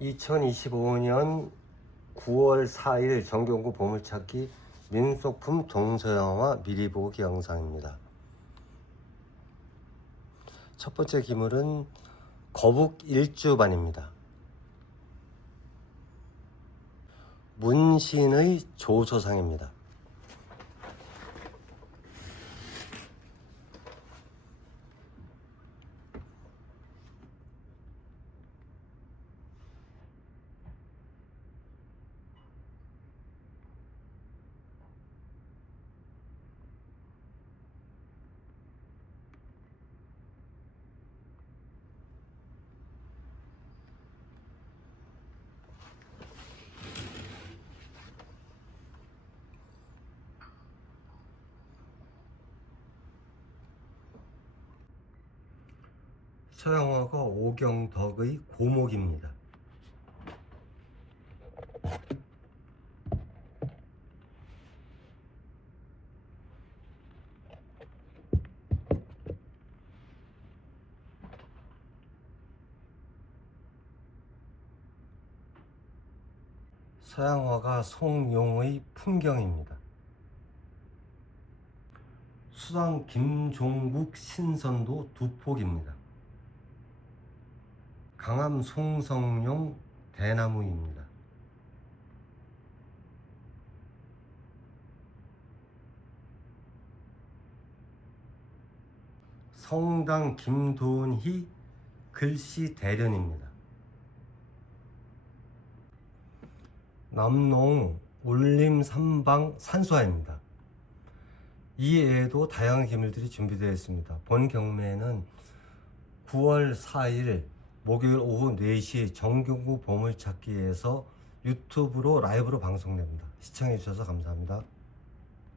2025년 9월 4일 정경구 보물찾기 민속품 동서영화 미리 보기 영상입니다. 첫 번째 기물은 거북 일주반입니다. 문신의 조소상입니다. 서양화가 오경덕의 고목입니다. 서양화가 송용의 풍경입니다. 수상 김종국 신선도 두 폭입니다. 강암 송성용 대나무입니다. 성당 김도은희 글씨 대련입니다. 남농 올림 삼방 산수화입니다. 이 외에도 다양한 기물들이 준비되어 있습니다. 본 경매는 9월 4일 목요일 오후 4시 정경구 보물찾기에서 유튜브로 라이브로 방송됩니다. 시청해 주셔서 감사합니다.